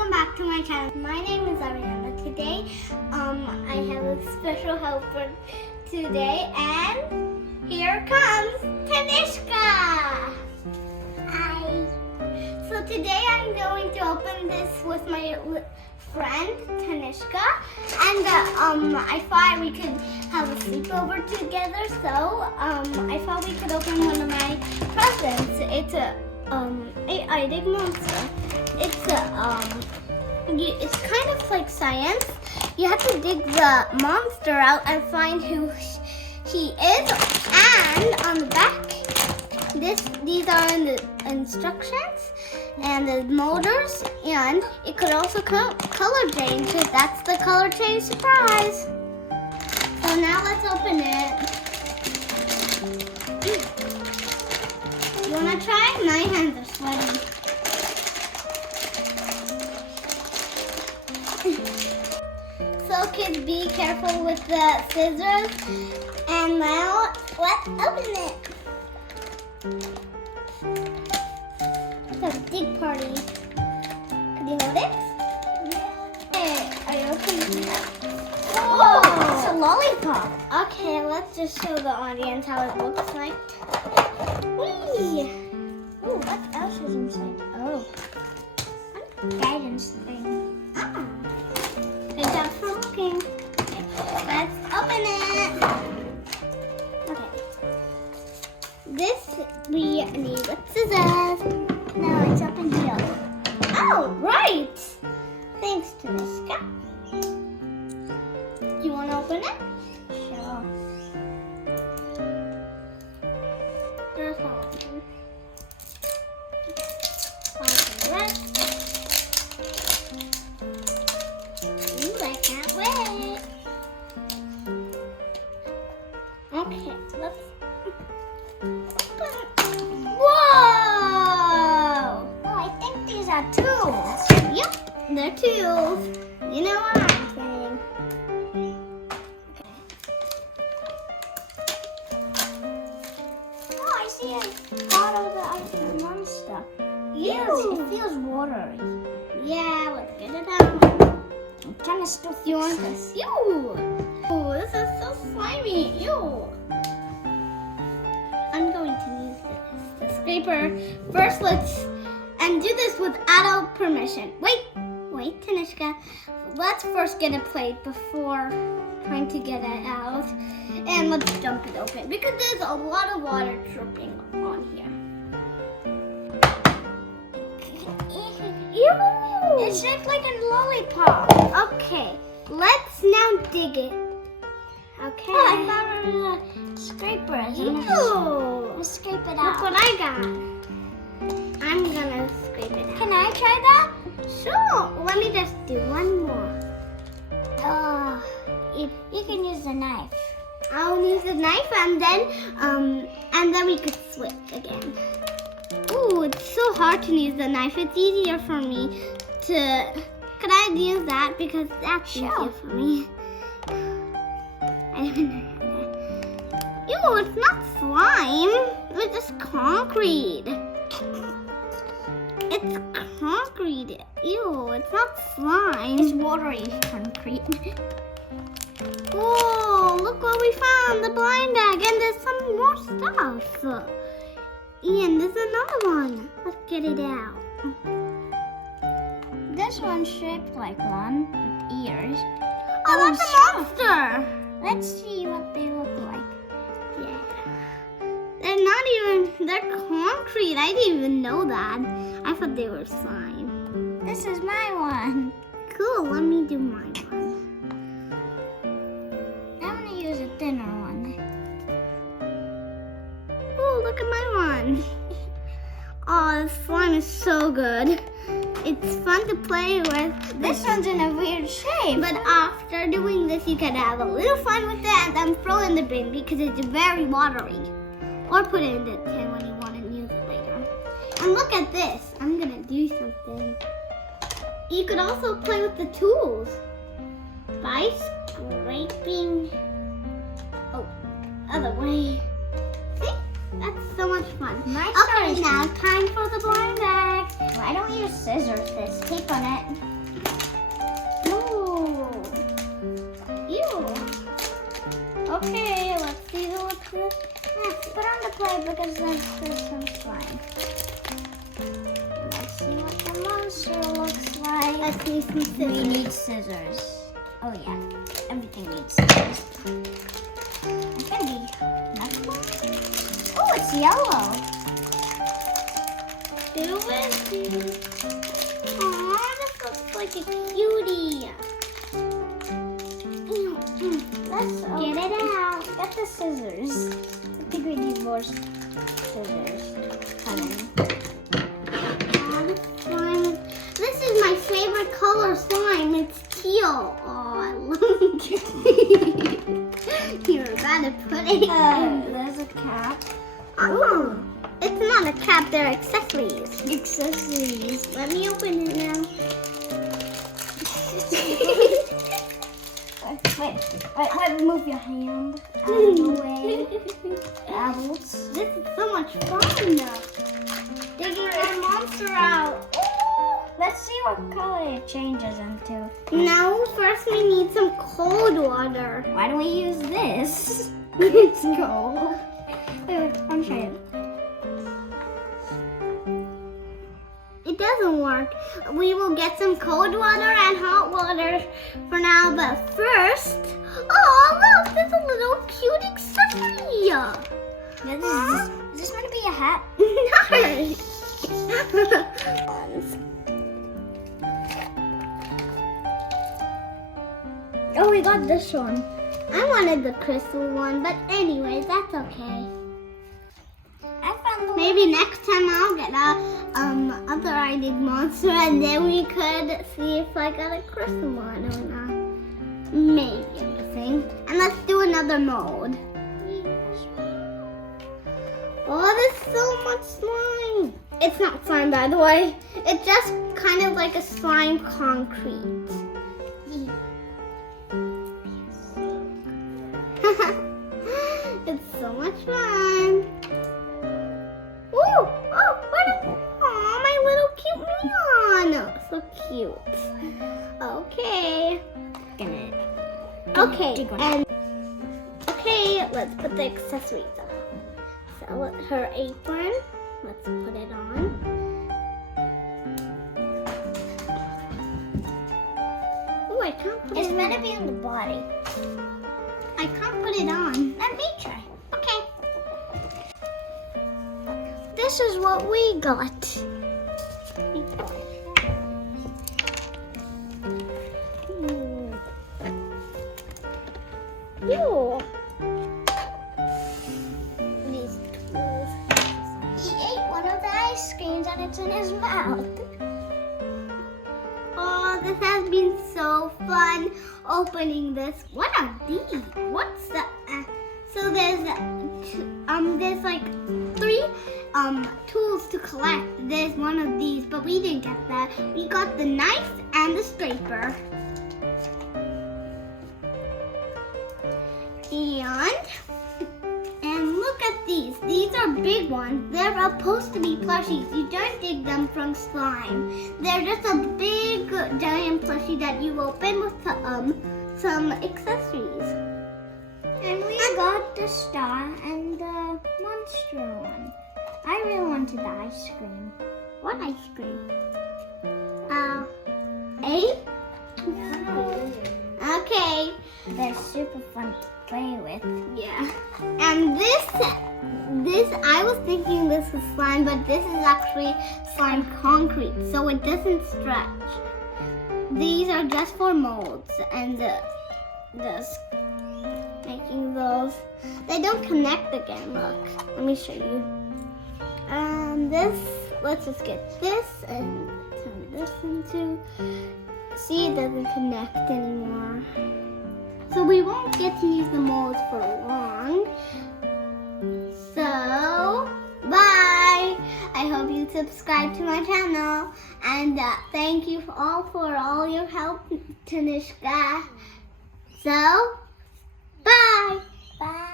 welcome back to my channel. My name is Ariana. Today, I have a special helper today, and here comes Tanishka. Hi. So today I'm going to open this with my friend Tanishka, and I thought we could have a sleepover together. So I thought we could open one of my presents. It's a dig monster. It's kind of like science. You have to dig the monster out and find who he is. And on the back, these are in the instructions and the motors, and it could also color change. That's the color change surprise. So now let's open it. You wanna try? My hands are sweaty. So kids, be careful with the scissors. And now let's open it. It's a big party. Can you hold it? Yeah. Hey, are you opening it? Whoa! It's a lollipop. Okay, let's just show the audience how it looks like. Whee! Ooh, what else is inside? Oh, guidance thing. Ah. Good job for looking. Okay, let's open it. Okay. This we need with scissors. Now it's open here. Oh, right. Thanks, Tanishka. Do you want to open it? Sure. There's one. Open it. Ooh, I can't wait. Okay, let's open. Whoa! Oh, I think these are tools. Yep, they're tools. You know what I'm saying. Oh, I see a part of the ice monster. Ew! It feels watery. Yeah, let's get it out. I'm kind of still. You want this? Ew! Oh, this is so slimy. Ew! I'm going to use the scraper. First, let's do this without our permission. Wait, Tanishka. Let's first get a plate before trying to get it out. And let's dump it open because there's a lot of water dripping on here. Ew! It's shaped like a lollipop. Okay, let's now dig it. Okay. Oh, I found it in the scraper. Ew! Let's scrape it out. Look what I got. I'm gonna scrape it out. Can I try that? Sure. Let me just do one more. You can use the knife. I'll use the knife and then we could switch again. Ooh, it's so hard to use the knife. It's easier for me to. Could I use that because that's easier for me? I don't know. Ew, it's not slime. It's just concrete. It's concrete. Ew, it's not slime. It's watery concrete. Whoa, look what we found. The blind bag. And there's some more stuff. Ian, there's another one. Let's get it out. This one's shaped like one with ears. Oh, that's a monster. Let's see what they look like. Yeah. They're concrete. I didn't even know that. I thought they were slime. This is my one. Cool, let me do my one. I'm gonna use a thinner one. Oh, look at my one. Oh, this slime is so good. It's fun to play with. This one's in a weird shape. But after doing this, you can have a little fun with it and then throw it in the bin because it's very watery. Or put it in the tin when you want to use it later. And look at this. I'm going to do something. You could also play with the tools by scraping. Oh, other way. See? That's so much fun. My Okay, now time for the blind bag. Why don't you use scissors? There's tape on it. Ooh. Ew. Okay, let's see what's this. Let's put on the plate because there's some slime. Let's see what the monster looks like. Let's use some We scissors. need scissors. Oh yeah, everything needs scissors. It's gonna be knuckle. Oh, it's yellow. Do it. Aw, this looks like a cutie. Let's Get it out. Get the scissors. I think we need more scissors. Slime. This is my favorite color slime. It's teal. Oh, I love it. You gotta put it in. There's a cap. Oh, it's not a cap. They're accessories. Accessories. Let me open it now. Wait, move your hand out of the way. Apples. This is so much fun. Digging our monster out. Let's see what color it changes into. Now, first we need some cold water. Why don't we use this? It's cold. Wait, I'm trying. It doesn't work. We will get some cold water and hot water for now, but first, oh look, there's a little cute accessory. Is this meant to be a hat? Oh, we got this one. I wanted the crystal one, but anyways, that's okay. I found the Maybe next time I'll get a other ID monster, and then we could see if I got a crystal one or not. Maybe anything. And let's do another mode. Oh, there's so much slime. It's not slime, by the way. It's just kind of like a slime concrete. It's so much fun. Ooh, oh, my little cute neon. So cute. Okay. Okay, and okay, let's put the accessories on. So her apron, let's put it on. Oh, I can't put It's it meant on. to be on the body. I can't put it on. Let me try. Okay. This is what we got. Ew. These tools. He ate one of the ice creams and it's in his mouth. Oh, this has been so fun opening this. What are these? What's the? So there's like 3 tools to collect. There's one of these, but we didn't get that. We got the knife and the scraper. And look at these. These are big ones. They're supposed to be plushies. You don't dig them from slime. They're just a big giant plushie that you open with some accessories. And we got the star and the monster one. I really wanted the ice cream. What ice cream? A? Okay. They're super fun to play with. Yeah. And this I was thinking this was slime, but this is actually slime concrete, so it doesn't stretch. These are just for molds and just making those. They don't connect again. Look, let me show you. This. Let's just get this and turn this into. See, it doesn't connect anymore. So we won't get to use the molds for long. So, bye! I hope you subscribe to my channel. And thank you for all your help, Tanishka. So, bye! Bye.